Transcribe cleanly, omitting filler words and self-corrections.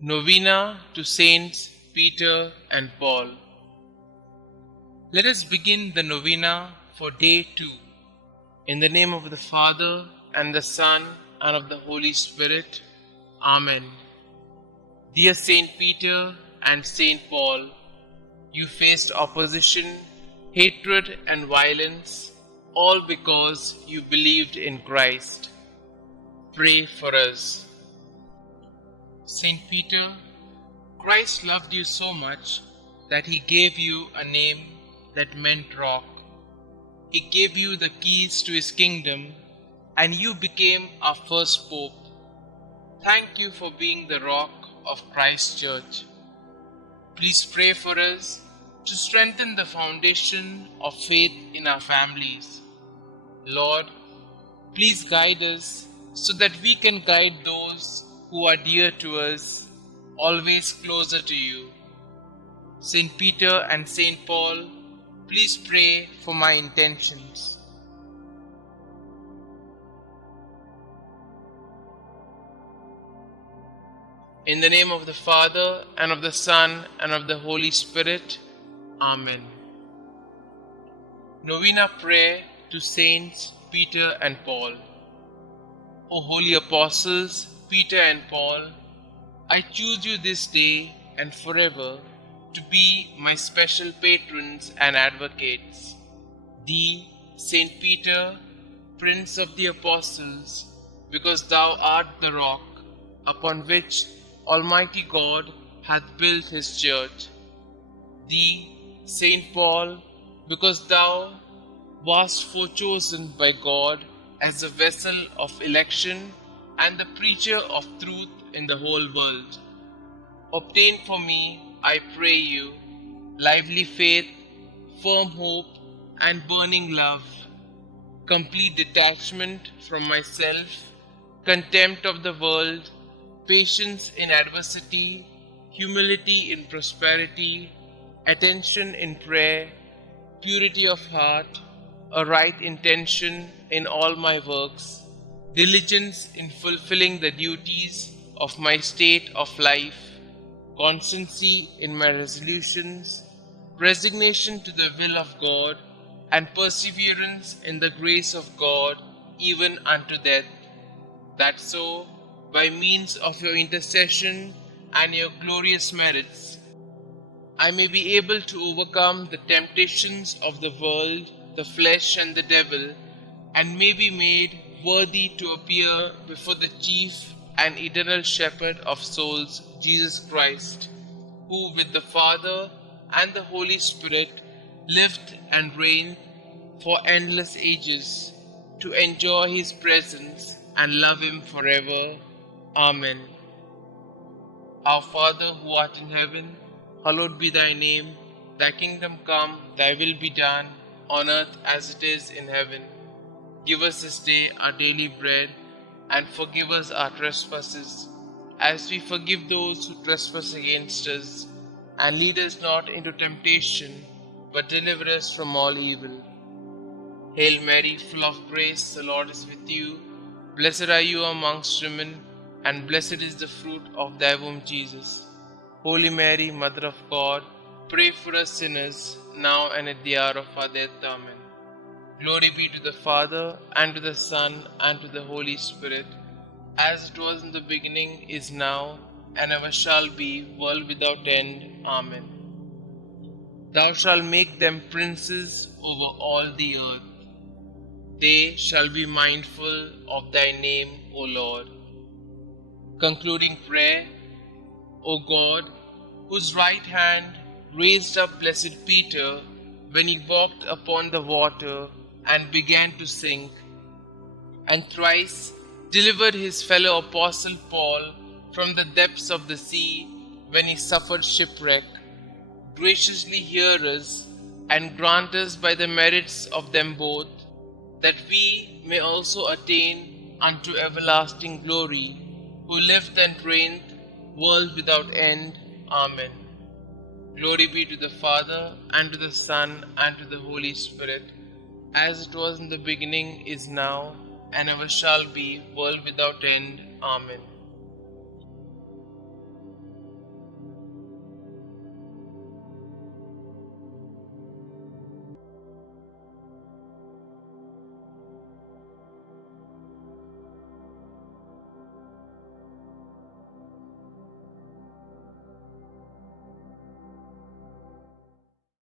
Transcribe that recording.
Novena to Saints Peter and Paul. Let us begin the novena for day 2. In the name of the Father, and the Son, and of the Holy Spirit. Amen. Dear Saint Peter and Saint Paul, you faced opposition, hatred, and violence, all because you believed in Christ. Pray for us. Saint Peter, Christ loved you so much that he gave you a name that meant rock. He gave you the keys to his kingdom, and you became our first pope. Thank you for being the rock of Christ's church. Please pray for us to strengthen the foundation of faith in our families. Lord, please guide us so that we can guide those who are dear to us, always closer to you. Saint Peter and Saint Paul, please pray for my intentions. In the name of the Father, and of the Son, and of the Holy Spirit. Amen. Novena Prayer to Saints Peter and Paul. O holy apostles, Peter and Paul, I choose you this day and forever to be my special patrons and advocates. Thee, Saint Peter, Prince of the Apostles, because thou art the rock upon which Almighty God hath built his church. Thee, Saint Paul, because thou wast forechosen by God as a vessel of election and the preacher of truth in the whole world. Obtain for me, I pray you, lively faith, firm hope, and burning love, complete detachment from myself, contempt of the world, patience in adversity, humility in prosperity, attention in prayer, purity of heart, a right intention in all my works, diligence in fulfilling the duties of my state of life, constancy in my resolutions, resignation to the will of God, and perseverance in the grace of God, even unto death, that so, by means of your intercession and your glorious merits, I may be able to overcome the temptations of the world, the flesh, and the devil, and may be made worthy to appear before the chief and eternal shepherd of souls, Jesus Christ, who with the Father and the Holy Spirit lived and reigned for endless ages, to enjoy his presence and love him forever. Amen. Our Father who art in heaven, hallowed be thy name. Thy kingdom come, thy will be done, on earth as it is in heaven. Give us this day our daily bread, and forgive us our trespasses, as we forgive those who trespass against us. And lead us not into temptation, but deliver us from all evil. Hail Mary, full of grace, the Lord is with you. Blessed are you amongst women, and blessed is the fruit of thy womb, Jesus. Holy Mary, Mother of God, pray for us sinners, now and at the hour of our death. Amen. Glory be to the Father, and to the Son, and to the Holy Spirit, as it was in the beginning, is now, and ever shall be, world without end. Amen. Thou shalt make them princes over all the earth. They shall be mindful of thy name, O Lord. Concluding prayer. O God, whose right hand raised up blessed Peter when he walked upon the water and began to sink, and thrice delivered his fellow apostle Paul from the depths of the sea when he suffered shipwreck, graciously hear us and grant us by the merits of them both, that we may also attain unto everlasting glory, who lived and reigned, world without end. Amen. Glory be to the Father, and to the Son, and to the Holy Spirit, as it was in the beginning, is now, and ever shall be, world without end. Amen.